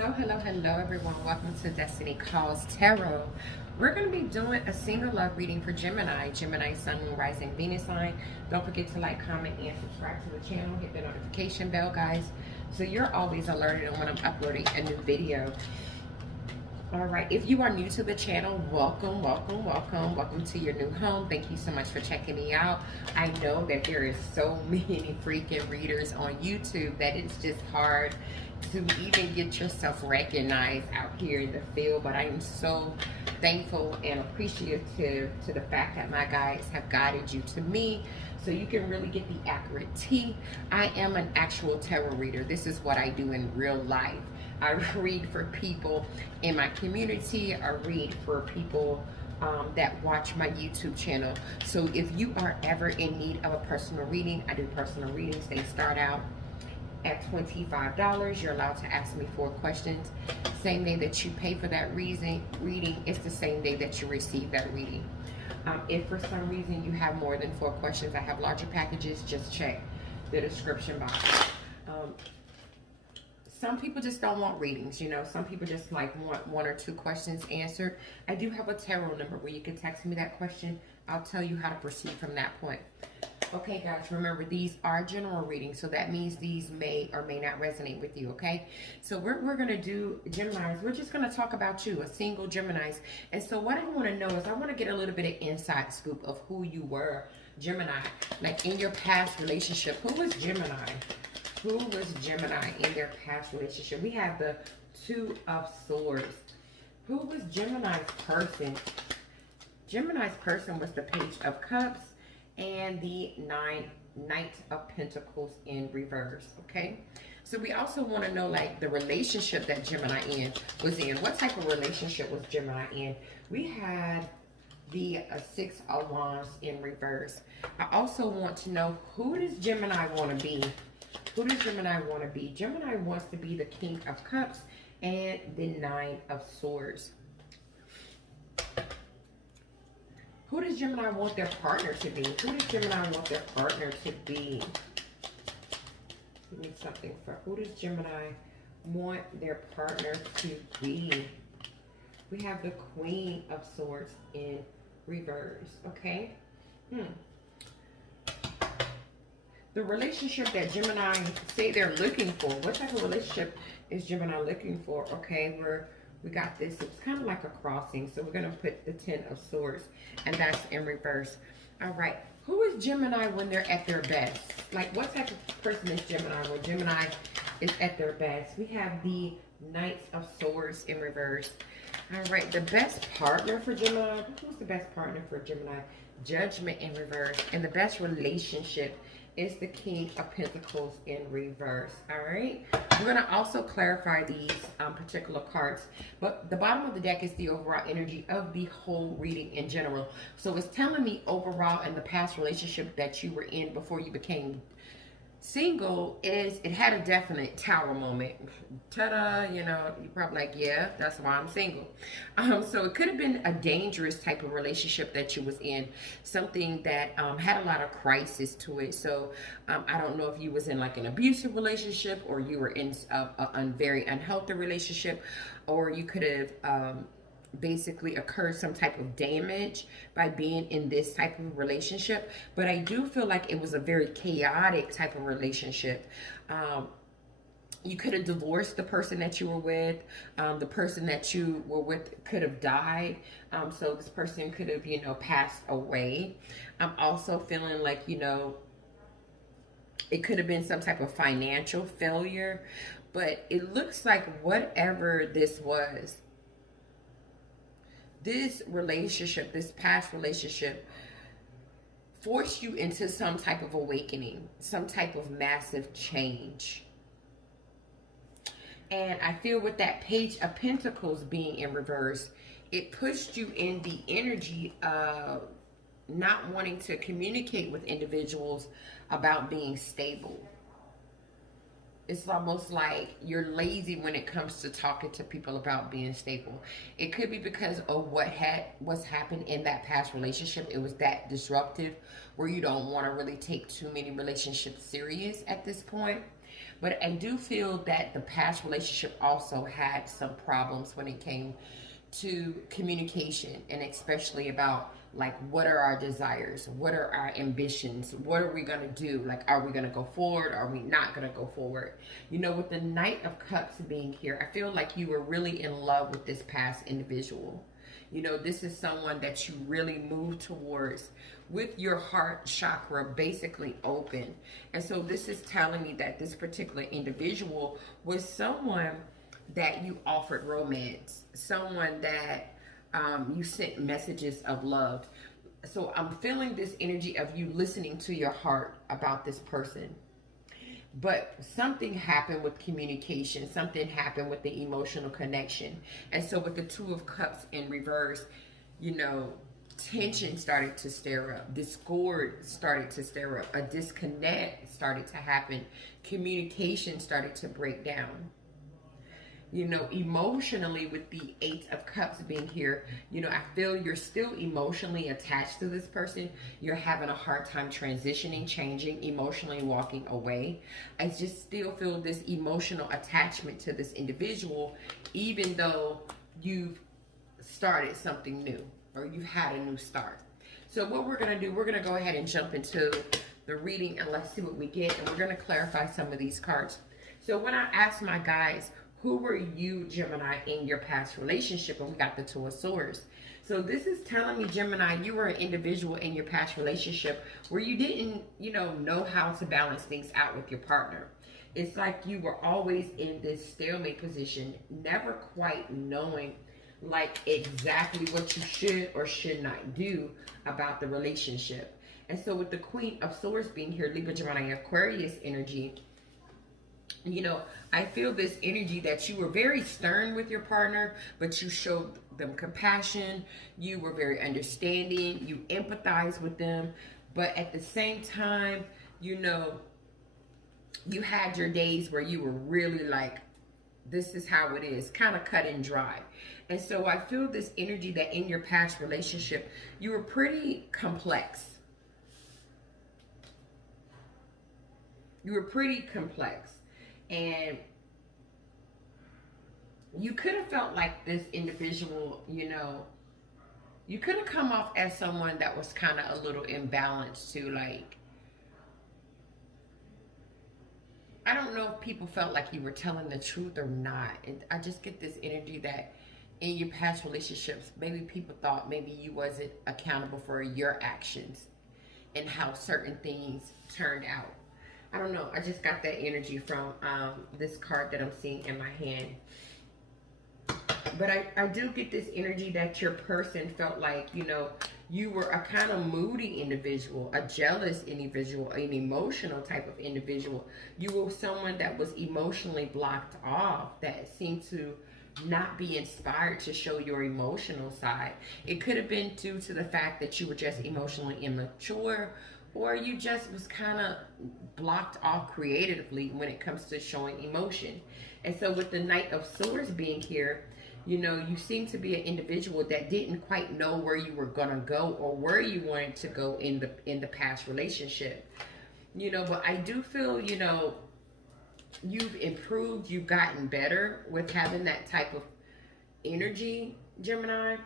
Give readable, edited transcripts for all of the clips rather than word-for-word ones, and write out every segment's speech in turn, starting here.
Hello, everyone. Welcome to Destiny Calls Tarot. We're going to be doing a single love reading for Gemini, Sun, Moon, Rising, Venus sign. Don't forget to like, comment, and subscribe to the channel. Hit the notification bell, guys, so you're always alerted when I'm uploading a new video. All right, if you are new to the channel, welcome to your new home. Thank you so much for checking me out. I know that there is so many freaking readers on YouTube that it's just hard to even get yourself recognized out here in the field, but I am so thankful and appreciative to the fact that my guides have guided you to me so you can really get the accurate tea. I am an actual tarot reader. This is what I do in real life. I read for people in my community. I read for people that watch my YouTube channel. So if you are ever in need of a personal reading, I do personal readings. They start out at $25. You're allowed to ask me 4 questions. Same day that you pay for that reading, it's the same day that you receive that reading. If for some reason you have more than 4 questions, I have larger packages. Just check the description box. Some people just don't want readings, you know. Some people just like want 1 or 2 questions answered. I do have a tarot number where you can text me that question. I'll tell you how to proceed from that point. Okay, guys, remember, these are general readings, so that means these may or may not resonate with you, okay? So we're going to do Geminis. We're just going to talk about you, a single Geminis. And so what I want to know is I want to get a little bit of inside scoop of who you were, Gemini. Like in your past relationship, who was Gemini? Who was Gemini in their past relationship? We have the 2 of Swords. Who was Gemini's person? Gemini's person was the Page of Cups and the Knight of Pentacles in reverse, okay? So we also want to know, like, the relationship that Gemini was in. What type of relationship was Gemini in? We had the 6 of Wands in reverse. I also want to know, who does Gemini want to be? Who does Gemini want to be? Gemini wants to be the King of Cups and the 9 of Swords. Who does Gemini want their partner to be? Who does Gemini want their partner to be? Give me something for who does Gemini want their partner to be? We have the Queen of Swords in reverse, okay? The relationship that Gemini say they're looking for. What type of relationship is Gemini looking for? Okay, we got this. It's kind of like a crossing. So we're going to put the 10 of Swords, and that's in reverse. All right. Who is Gemini when they're at their best? Like, what type of person is Gemini when Gemini is at their best? We have the Knight of Swords in reverse. All right. The best partner for Gemini. Who's the best partner for Gemini? Judgment in reverse. And the best relationship is the King of Pentacles in reverse. All right, we're going to also clarify these particular cards, but the bottom of the deck is the overall energy of the whole reading in general. So it's telling me overall in the past relationship that you were in before you became single, is it had a definite tower moment. Ta-da, you know, you're probably like, yeah, that's why I'm single. So it could have been a dangerous type of relationship that you was in, something that had a lot of crisis to it. So I don't know if you was in like an abusive relationship, or you were in a very unhealthy relationship, or you could have basically occurred some type of damage by being in this type of relationship. But I do feel like it was a very chaotic type of relationship. You could have divorced the person that you were with. The person that you were with could have died. So this person could have, you know, passed away. I'm also feeling like, you know, it could have been some type of financial failure. But it looks like whatever this was, this relationship, this past relationship, forced you into some type of awakening, some type of massive change. And I feel with that Page of Pentacles being in reverse, it pushed you in the energy of not wanting to communicate with individuals about being stable. It's almost like you're lazy when it comes to talking to people about being stable. It could be because of what's happened in that past relationship. It was that disruptive where you don't want to really take too many relationships serious at this point. But I do feel that the past relationship also had some problems when it came to communication, and especially about like what are our desires, what are our ambitions, what are we going to do, like are we going to go forward, are we not going to go forward. You know, with the Knight of Cups being here, I feel like you were really in love with this past individual. You know, this is someone that you really move towards with your heart chakra basically open. And so this is telling me that this particular individual was someone that you offered romance, someone that you sent messages of love. So I'm feeling this energy of you listening to your heart about this person. But something happened with communication, something happened with the emotional connection. And so with the Two of Cups in reverse, you know, tension started to stir up, discord started to stir up, a disconnect started to happen, communication started to break down. You know, emotionally, with the Eight of Cups being here, you know, I feel you're still emotionally attached to this person. You're having a hard time transitioning, changing, emotionally walking away. I just still feel this emotional attachment to this individual, even though you've started something new or you've had a new start. So what we're going to do, we're going to go ahead and jump into the reading and let's see what we get. And we're going to clarify some of these cards. So when I ask my guys, who were you, Gemini, in your past relationship? And we got the Two of Swords. So this is telling me, Gemini, you were an individual in your past relationship where you didn't, you know how to balance things out with your partner. It's like you were always in this stalemate position, never quite knowing like exactly what you should or should not do about the relationship. And so with the Queen of Swords being here, Libra, Gemini, Aquarius energy, you know, I feel this energy that you were very stern with your partner, but you showed them compassion. You were very understanding. You empathize with them. But at the same time, you know, you had your days where you were really like, this is how it is, kind of cut and dry. And so I feel this energy that in your past relationship, you were pretty complex. You were pretty complex. And you could have felt like this individual, you know, you could have come off as someone that was kind of a little imbalanced too. Like, I don't know if people felt like you were telling the truth or not. And I just get this energy that in your past relationships, maybe people thought maybe you wasn't accountable for your actions and how certain things turned out. I don't know. I just got that energy from this card that I'm seeing in my hand. But I do get this energy that your person felt like, you know, you were a kind of moody individual, a jealous individual, an emotional type of individual. You were someone that was emotionally blocked off, that seemed to not be inspired to show your emotional side. It could have been due to the fact that you were just emotionally immature, or you just was kind of blocked off creatively when it comes to showing emotion. And so with the Knight of Swords being here, you know, you seem to be an individual that didn't quite know where you were going to go or where you wanted to go in the past relationship. You know, but I do feel, you know, you've improved, you've gotten better with having that type of energy, Gemini.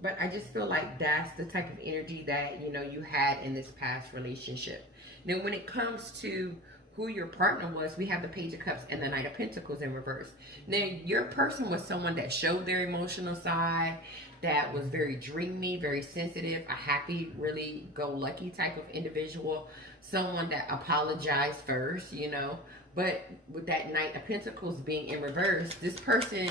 But I just feel like that's the type of energy that, you know, you had in this past relationship. Now, when it comes to who your partner was, we have the Page of Cups and the Knight of Pentacles in reverse. Now, your person was someone that showed their emotional side, that was very dreamy, very sensitive, a happy, really go-lucky type of individual, someone that apologized first, you know. But with that Knight of Pentacles being in reverse, this person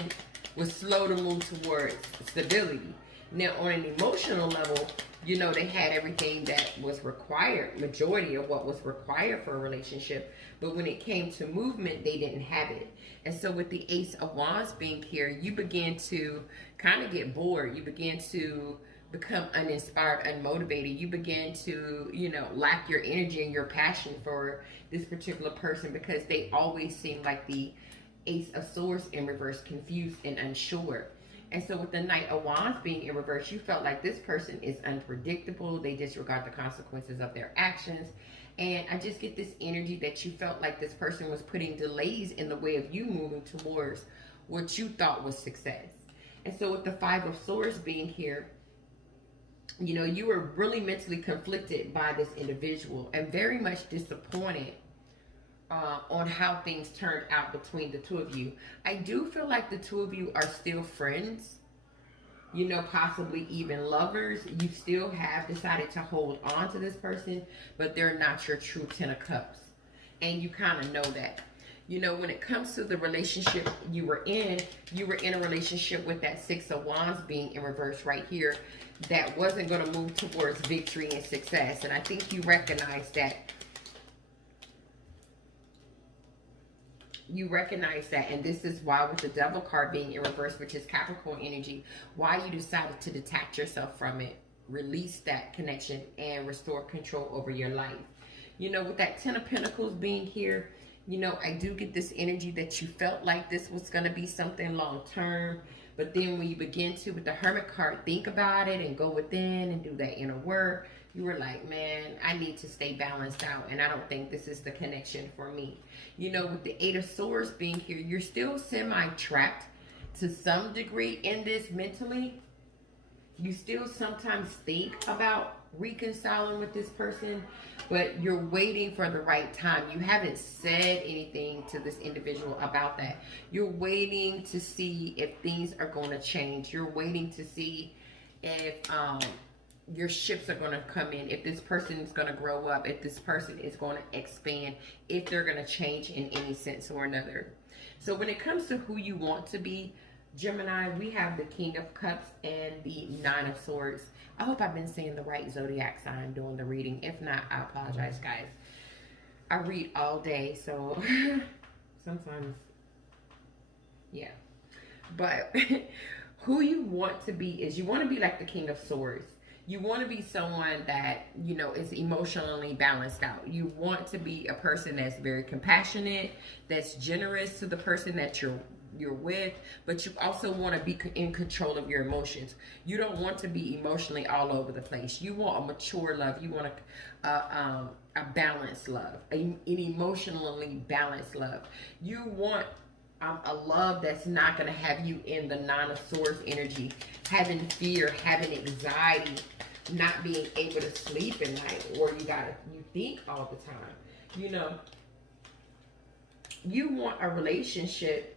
was slow to move towards stability. Now, on an emotional level, you know, they had everything that was required, majority of what was required for a relationship. But when it came to movement, they didn't have it. And so with the Ace of Wands being here, you begin to kind of get bored. You begin to become uninspired, unmotivated. You begin to, you know, lack your energy and your passion for this particular person because they always seem like the Ace of Swords in reverse, confused and unsure. And so with the Knight of Wands being in reverse, you felt like this person is unpredictable. They disregard the consequences of their actions. And I just get this energy that you felt like this person was putting delays in the way of you moving towards what you thought was success. And so with the Five of Swords being here, you know, you were really mentally conflicted by this individual and very much disappointed on how things turned out between the two of you. I do feel like the two of you are still friends, you know, possibly even lovers. You still have decided to hold on to this person, but they're not your true Ten of Cups. And you kind of know that. You know, when it comes to the relationship you were in a relationship with that Six of Wands being in reverse right here that wasn't going to move towards victory and success. And I think you recognize that. You recognize that, and this is why with the Devil card being in reverse, which is Capricorn energy, why you decided to detach yourself from it, release that connection, and restore control over your life. You know, with that Ten of Pentacles being here, you know, I do get this energy that you felt like this was going to be something long-term, but then when you begin to, with the Hermit card, think about it and go within and do that inner work, you were like, man, I need to stay balanced out, and I don't think this is the connection for me. You know, with the Eight of Swords being here, you're still semi-trapped to some degree in this mentally. You still sometimes think about reconciling with this person, but you're waiting for the right time. You haven't said anything to this individual about that. You're waiting to see if things are going to change. You're waiting to see if your ships are going to come in, if this person is going to grow up, if this person is going to expand, if they're going to change in any sense or another. So when it comes to who you want to be, Gemini, we have the King of Cups and the Nine of Swords. I hope I've been saying the right zodiac sign during the reading. If not, I apologize, guys. I read all day, so sometimes, yeah. But who you want to be is, you want to be like the King of Swords. You want to be someone that, you know, is emotionally balanced out. You want to be a person that's very compassionate, that's generous to the person that you're with, but you also want to be in control of your emotions. You don't want to be emotionally all over the place. You want a mature love. You want a balanced love, an emotionally balanced love. You want a love that's not going to have you in the Nine of Swords energy, having fear, having anxiety, not being able to sleep at night, or you think all the time. You know, you want a relationship.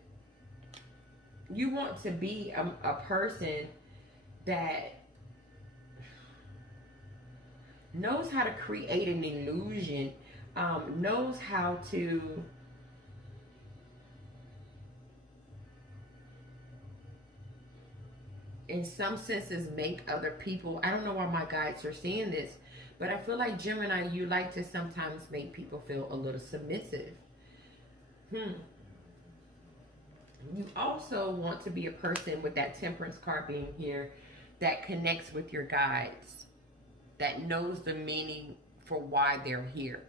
You want to be a person that knows how to create an illusion, knows how to in some senses make other people, I don't know why my guides are seeing this, but I feel like, Gemini, you like to sometimes make people feel a little submissive. You also want to be a person, with that Temperance card being here, that connects with your guides, that knows the meaning for why they're here.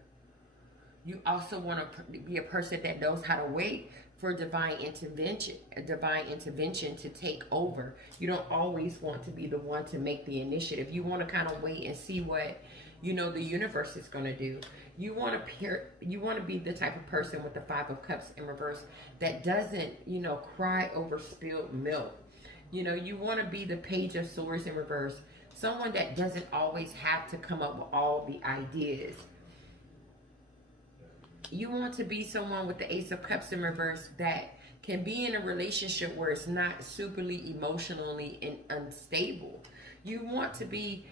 You also want to be a person that knows how to wait for divine intervention to take over. You don't always want to be the one to make the initiative. You want to kind of wait and see what, you know, the universe is going to do. You want to be the type of person with the Five of Cups in reverse that doesn't, you know, cry over spilled milk. You know, you want to be the Page of Swords in reverse, someone that doesn't always have to come up with all the ideas. You want to be someone with the Ace of Cups in reverse that can be in a relationship where it's not superly emotionally and unstable. You want to be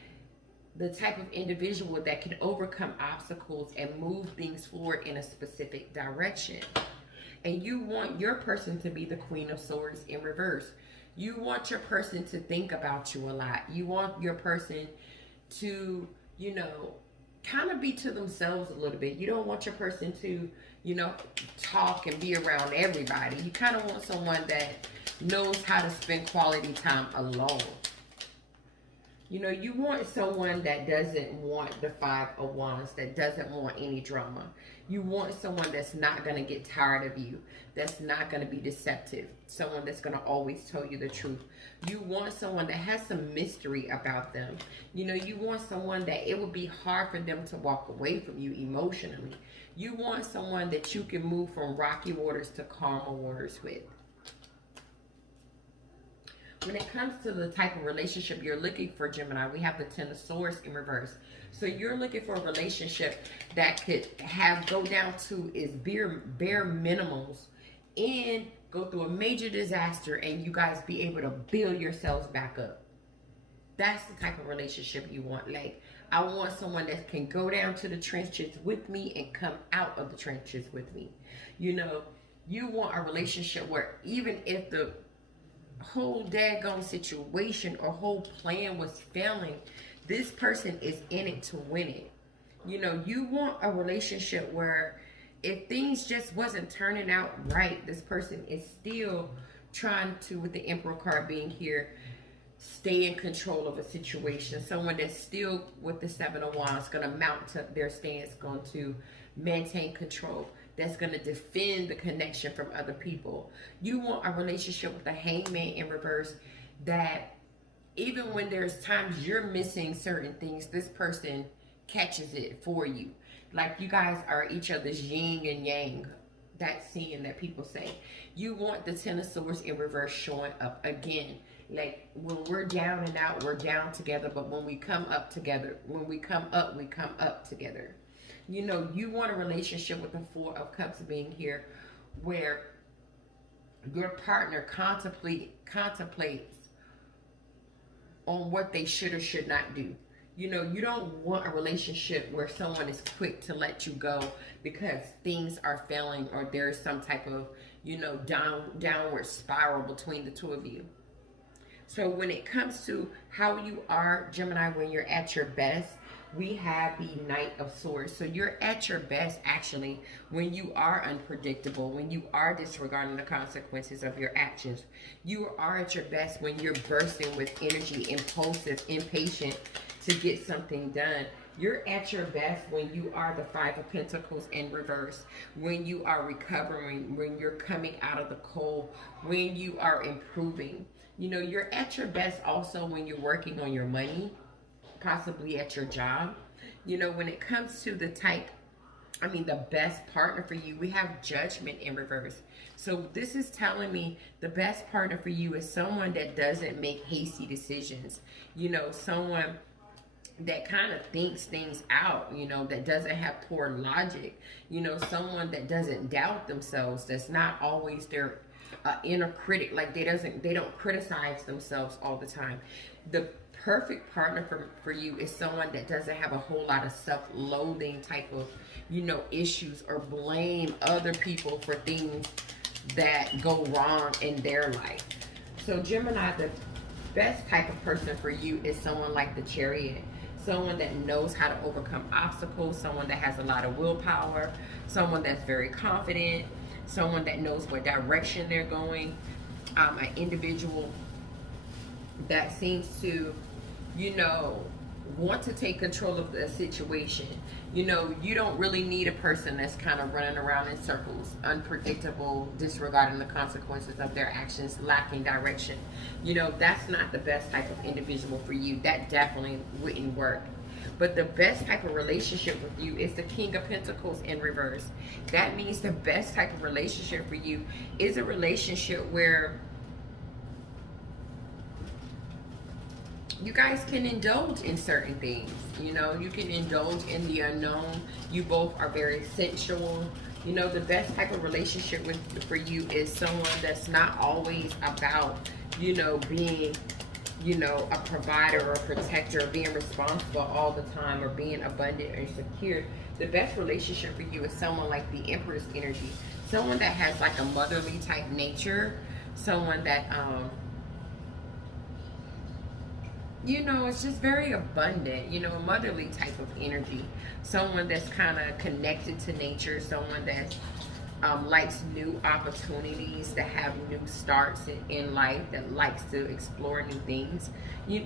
the type of individual that can overcome obstacles and move things forward in a specific direction. And you want your person to be the Queen of Swords in reverse. You want your person to think about you a lot. You want your person to, you know, kind of be to themselves a little bit. You don't want your person to, you know, talk and be around everybody. You kind of want someone that knows how to spend quality time alone. You know, you want someone that doesn't want the Five of Wands, that doesn't want any drama. You want someone that's not going to get tired of you, that's not going to be deceptive, someone that's going to always tell you the truth. You want someone that has some mystery about them. You know, you want someone that it would be hard for them to walk away from you emotionally. You want someone that you can move from rocky waters to calmer waters with. When it comes to the type of relationship you're looking for, Gemini, we have the Ten of Swords in reverse. So you're looking for a relationship that could go down to its bare minimums and go through a major disaster and you guys be able to build yourselves back up. That's the type of relationship you want. Like, I want someone that can go down to the trenches with me and come out of the trenches with me. You know, you want a relationship where even if the whole daggone situation or whole plan was failing, this person is in it to win it. You know, you want a relationship where if things just wasn't turning out right, this person is still trying to, with the Emperor card being here, stay in control of a situation. Someone that's still, with the Seven of Wands, going to mount to their stance, going to maintain control, that's going to defend the connection from other people. You want a relationship with the Hangman in reverse that even when there's times you're missing certain things, this person catches it for you. Like, you guys are each other's yin and yang. That saying that people say. You want the Ten of Swords in reverse showing up again. Like, when we're down and out, we're down together. But when we come up together, when we come up together. You know, you want a relationship with the Four of Cups being here where your partner contemplates on what they should or should not do. You know, you don't want a relationship where someone is quick to let you go because things are failing or there's some type of, you know, downward spiral between the two of you. So when it comes to how you are, Gemini, when you're at your best, we have the Knight of Swords. So you're at your best, actually, when you are unpredictable, when you are disregarding the consequences of your actions. You are at your best when you're bursting with energy, impulsive, impatient to get something done. You're at your best when you are the Five of Pentacles in reverse, when you are recovering, when you're coming out of the cold, when you are improving. You know, you're at your best also when you're working on your money, possibly at your job. You know, when it comes to the best partner for you, we have Judgment in reverse. So this is telling me the best partner for you is someone that doesn't make hasty decisions. You know, someone that kind of thinks things out, you know, that doesn't have poor logic. You know, someone that doesn't doubt themselves, that's not always their inner critic, like they don't criticize themselves all the time. The perfect partner for you is someone that doesn't have a whole lot of self-loathing type of, you know, issues or blame other people for things that go wrong in their life. So Gemini, the best type of person for you is someone like the Chariot. Someone that knows how to overcome obstacles, someone that has a lot of willpower, someone that's very confident, someone that knows what direction they're going, an individual that seems to, you know, want to take control of the situation. You know, you don't really need a person that's kind of running around in circles, unpredictable, disregarding the consequences of their actions, lacking direction. You know, that's not the best type of individual for you. That definitely wouldn't work. But the best type of relationship with you is the King of Pentacles in reverse. That means the best type of relationship for you is a relationship where you guys can indulge in certain things. You know, you can indulge in the unknown. You both are very sensual. You know, the best type of relationship for you is someone that's not always about, you know, being, you know, a provider or a protector, or being responsible all the time, or being abundant or secure. The best relationship for you is someone like the Empress energy. Someone that has like a motherly type nature. Someone that, you know, it's just very abundant, you know, a motherly type of energy. Someone that's kind of connected to nature. Someone that's likes new opportunities, to have new starts in life, that likes to explore new things.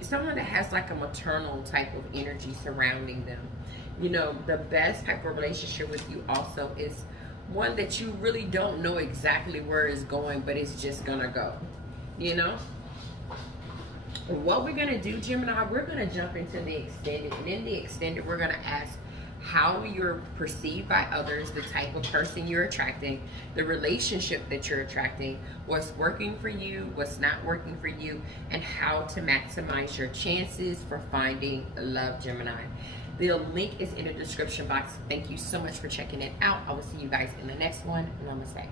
Someone that has like a maternal type of energy surrounding them. You know, the best type of relationship with you also is one that you really don't know exactly where it's going, but it's just gonna go, you know? What we're gonna do, Gemini, we're gonna jump into the extended, and in the extended, we're gonna ask how you're perceived by others, the type of person you're attracting, the relationship that you're attracting, what's working for you, what's not working for you, and how to maximize your chances for finding love, Gemini. The link is in the description box. Thank you so much for checking it out. I will see you guys in the next one. Namaste.